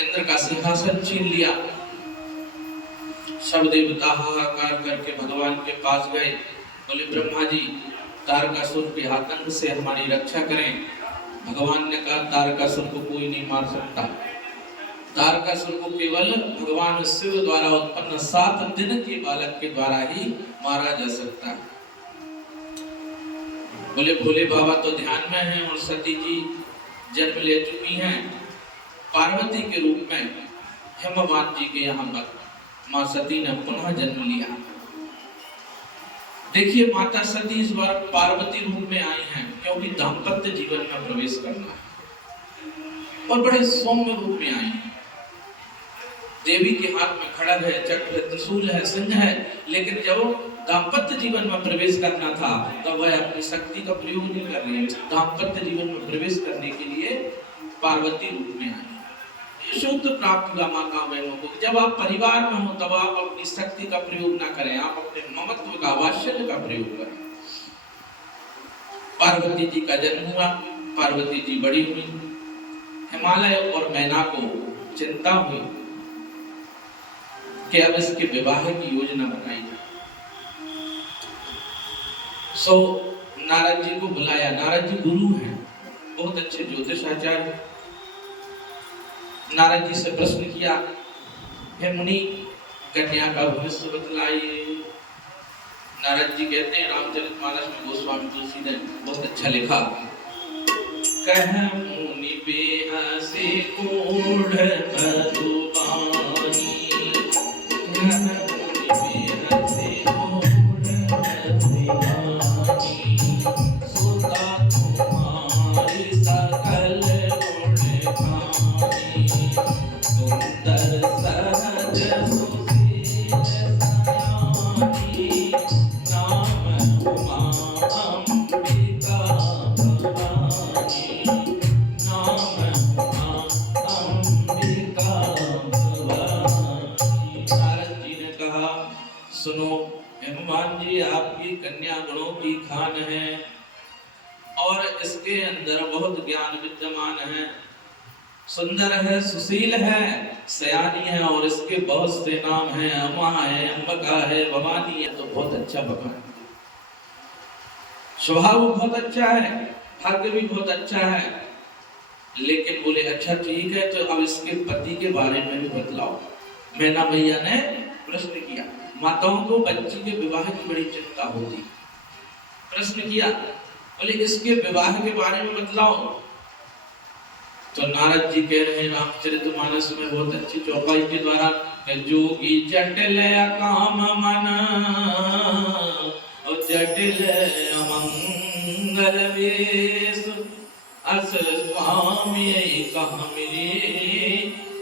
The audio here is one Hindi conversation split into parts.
इंद्र का सिंहासन छीन लिया। सब देवता हाहाकार करके भगवान के पास गए, बोले ब्रह्मा जी तारकासुर के आतंक से हमारी रक्षा करें। भगवान ने कहा तारकासुर को कोई नहीं मार सकता, तारकासुर को केवल भगवान शिव द्वारा उत्पन्न 7 दिन के बालक के द्वारा ही मारा जा सकता है। बोले भोले बाबा तो ध्यान में हैं और सती जी जन्म ले चुकी हैं पार्वती के रूप में। हिमवान जी के यहाँ पर माँ सती ने पुनः जन्म लिया। देखिए माता सती इस बार पार्वती रूप में आई हैं, क्योंकि दाम्पत्य जीवन में प्रवेश करना है और बड़े सौम्य रूप में आई हैं। देवी के हाथ में खड़ग है, चक्र है, त्रिशूल है, सिंह है, लेकिन जब दाम्पत्य जीवन में प्रवेश करना था तब वह अपनी शक्ति का प्रयोग नहीं कर रही है। दाम्पत्य जीवन में प्रवेश करने के लिए पार्वती रूप में आई। शुद्ध प्राप्त हुआ माता बहनों को। जब आप परिवार में हो तब आप अपनी शक्ति का प्रयोग ना करें, आप अपने ममत्व का, वात्सल्य का प्रयोग करें। पार्वती जी का जन्म हुआ, पार्वती जी बड़ी हुई। हिमालय और मैना को चिंता हुई कि अब इसके विवाह की योजना बनाई जाए। सो नारद जी को बुलाया। नारद जी गुरु हैं, बहुत अच्छे ज्योतिषाचार्य। नारद जी से प्रश्न किया, हे मुनि कन्या का भविष्य बतलाइए। नारद जी कहते हैं रामचरितमानस में गोस्वामी तुलसी ने बहुत अच्छा लिखा, कह मुनि बेहसी कोढ़ मधुबानी, कह मुनि बेहसी कोढ़ मधुबानी, सुता तुम्हारी सकल गुण खानी, सुंदर सहज सुशील सयानी, नाम उमा अंबिका भवानी, नाम उमा अंबिका भवानी। नारद जी ने कहा, सुनो हनुमान जी, आपकी कन्या गुणों की खान है और इसके अंदर बहुत ज्ञान विद्यमान है, सुंदर है, सुशील है, सयानी है और इसके बहुत से नाम हैं, अम्मा है, अंबिका है, भवानी है। तो बहुत अच्छा भगवान, स्वभाव बहुत अच्छा है, भाग्य भी बहुत अच्छा है। लेकिन बोले अच्छा ठीक है, तो अब इसके पति के बारे में भी बतलाओ। मैना मैया ने प्रश्न किया। माताओं को बच्ची के विवाह की बड़ी चिंता होती। प्रश्न किया, बोले इसके विवाह के बारे में बतलाओ। तो नारद जी कह रहे हैं रामचरितमानस में बहुत अच्छी चौपाई के द्वारा, जोगी जटिल काम मन और जटिल अमंगल वेश, अस स्वामी कहा मेरे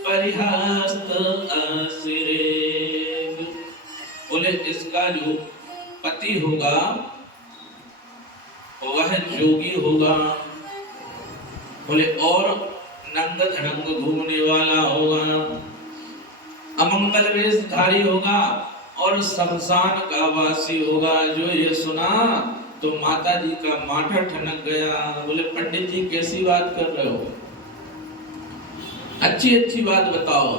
परिहस्त असिरे। बोले इसका जो पति होगा वह जोगी होगा, बोले और नंद धड़ंग घूमने वाला होगा, अमंगल वेशधारी होगा और शमशान का वासी होगा। जो ये सुना तो माता जी का माथा ठनक गया। बोले पंडित जी कैसी बात कर रहे हो, अच्छी अच्छी बात बताओ।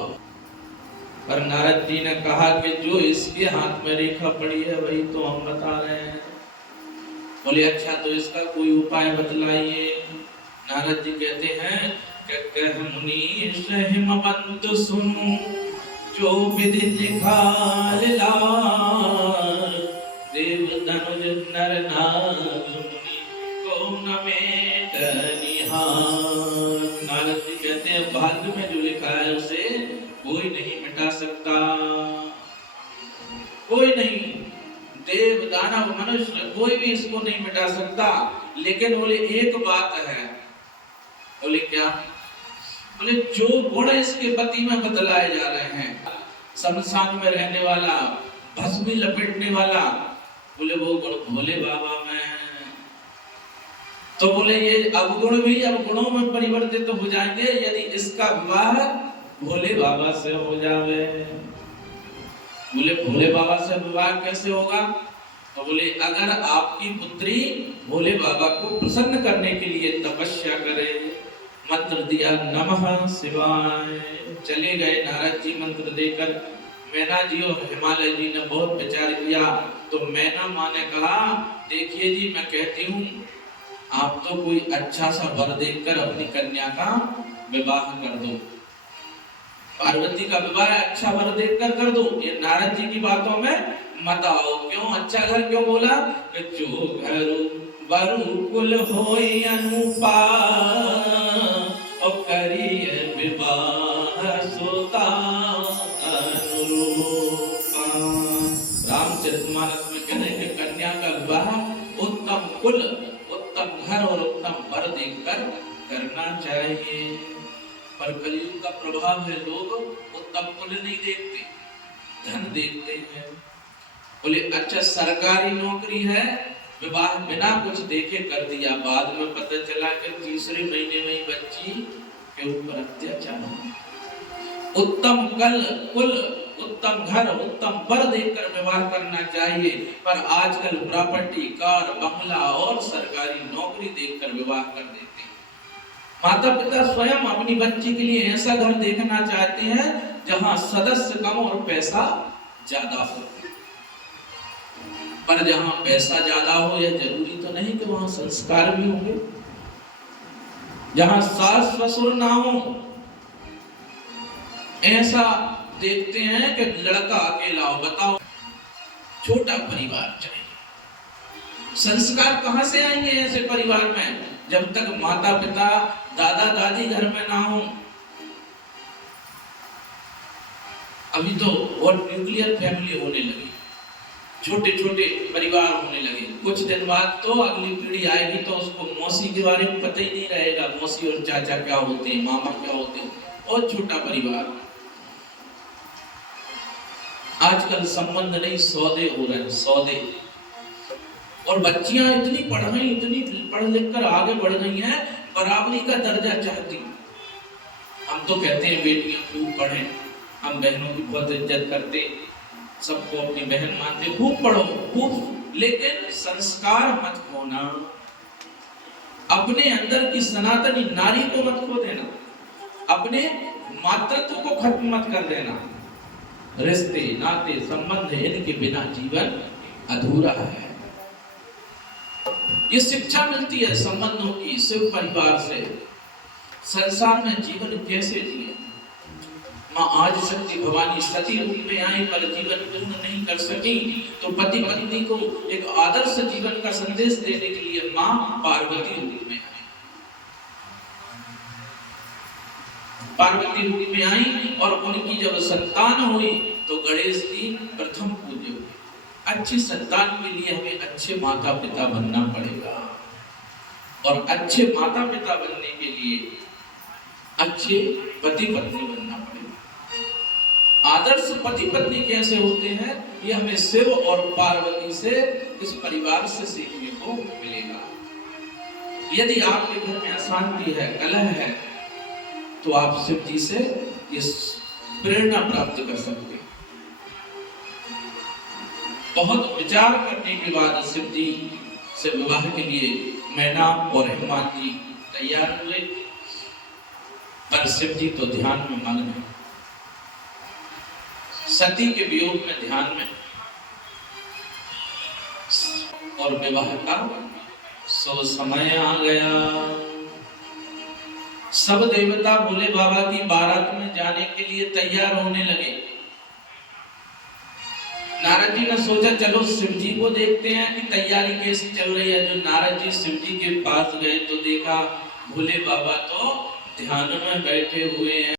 पर नारद जी ने कहा कि जो इसके हाथ में रेखा पड़ी है वही तो हम बता रहे हैं। बोले अच्छा तो इसका कोई उपाय बतलाइए। नारद जी कहते हैं कि कह मुनीश हिमवंत सुनो, जो विधि लिखा लीलार, देव धनुज नर नाग मुनि को न मेट निहार। नारद जी कहते हैं भाग्य में जो लिखा है उसे कोई नहीं मिटा सकता, कोई नहीं, देव दानव मनुष्य कोई भी इसको नहीं मिटा सकता। लेकिन बोले एक बात है। बोले क्या? बोले जो गुण इसके पति में बतलाए जा रहे हैं, शमशान में रहने वाला, भस्मी लपेटने वाला, बोले वो गुण भोले बाबा में है। तो बोले ये अवगुण भी अब गुणों में परिवर्तित हो जाएंगे यदि इसका विवाह भोले बाबा से हो जावे। बोले भोले बाबा से विवाह कैसे होगा? तो बोले अगर आपकी पुत्री भोले बाबा को प्रसन्न करने के लिए तपस्या करे, मंत्र दिया नमः शिवाय। चले गए नारद जी मंत्र देकर। मैना जी और हिमालय जी ने बहुत विचार किया तो मैना माँ ने कहा, देखिए जी मैं कहती हूँ आप तो कोई अच्छा सा वर देखकर अपनी कन्या का विवाह कर दो। पार्वती का विवाह अच्छा वर देखकर कर दो। ये नारद जी की बातों में मत आओ। क्यों अच्छा घर क्यों बोला? कि जो घर वरु कुल होई अनुपा और करिए विवाह सोता अनुरूपा। रामचरितमानस में कहने के कन्या का विवाह उत्तम कुल, उत्तम घर और उत्तम वर देखकर करना चाहिए। पर कलयुग का प्रभाव है, लोग उत्तम कुल नहीं देखते, धन देखते हैं। बोले अच्छा सरकारी नौकरी है, विवाह बिना कुछ देखे कर दिया, बाद में पता चला कि तीसरे महीने में ही बच्ची के ऊपर अत्याचार हो। उत्तम कुल, उत्तम घर, उत्तम वर देखकर विवाह करना चाहिए। पर आजकल प्रॉपर्टी, कार, बंगला और सरकारी नौकरी देखकर विवाह कर देते हैं। माता पिता स्वयं अपनी बच्ची के लिए ऐसा घर देखना चाहते हैं जहां सदस्य कम और पैसा ज्यादा हो। पर जहां पैसा ज्यादा हो यह जरूरी तो नहीं कि वहां संस्कार भी होंगे। जहां सास ससुर ना हो ऐसा देखते हैं कि लड़का अकेला हो। बताओ, छोटा परिवार चाहिए। संस्कार कहां से आएंगे ऐसे परिवार में जब तक माता पिता दादा दादी घर में ना हो। अभी तो और न्यूक्लियर फैमिली होने लगी, छोटे छोटे परिवार होने लगे। कुछ दिन बाद तो अगली पीढ़ी आएगी तो उसको मौसी के बारे में पता ही नहीं रहेगा, मौसी और चाचा क्या होते हैं, मामा क्या होते हैं। और छोटा परिवार। आजकल संबंध नहीं, सौदे हो रहे हैं, सौदे। और बच्चियां इतनी पढ़ लिख कर आगे बढ़ गई हैं, बराबरी का दर्जा चाहती। हम तो कहते हैं बेटियां खूब पढ़ें, हम बहनों की बहुत इज्जत करते, सबको अपनी बहन मानते, खूब पढ़ो खूब, लेकिन संस्कार मत खोना। अपने अंदर की सनातनी नारी को मत खो देना, अपने मातृत्व को खत्म मत कर देना। रिश्ते नाते संबंध इनके बिना जीवन अधूरा है। ये शिक्षा मिलती है संबंधों की, शिव परिवार से। संसार में जीवन कैसे जिए। माँ आज शक्ति भवानी सती रूप में आई पर जीवन पूर्ण नहीं कर सकी, तो पति पत्नी को एक आदर्श जीवन का संदेश देने के लिए माँ पार्वती रूप में आई। पार्वती रूप में आई और उनकी जब संतान हुई तो गणेश जी प्रथम पूज्य हुए। अच्छी संतान के लिए हमें अच्छे माता पिता बनना पड़ेगा, और अच्छे माता पिता बनने के लिए अच्छे पति पत्नी बनना पड़ेगा। आदर्श पति पत्नी कैसे होते हैं ये हमें शिव और पार्वती से, इस परिवार से सीखने को मिलेगा। यदि आपके घर में अशांति है, कलह है, तो आप शिव जी से इस प्रेरणा प्राप्त कर सकते हैं। बहुत विचार करने के बाद शिव जी से विवाह के लिए मैना और हिमान जी तैयार हुए, पर शिव जी तो ध्यान में मग्न है, सती के वियोग में ध्यान में। और विवाह का सो समय आ गया। सब देवता भोले बाबा की बारात में जाने के लिए तैयार होने लगे। नारद जी ने सोचा चलो शिव जी को देखते हैं कि तैयारी कैसी चल रही है। जो नारद जी शिव जी के पास गए तो देखा भोले बाबा तो ध्यान में बैठे हुए हैं।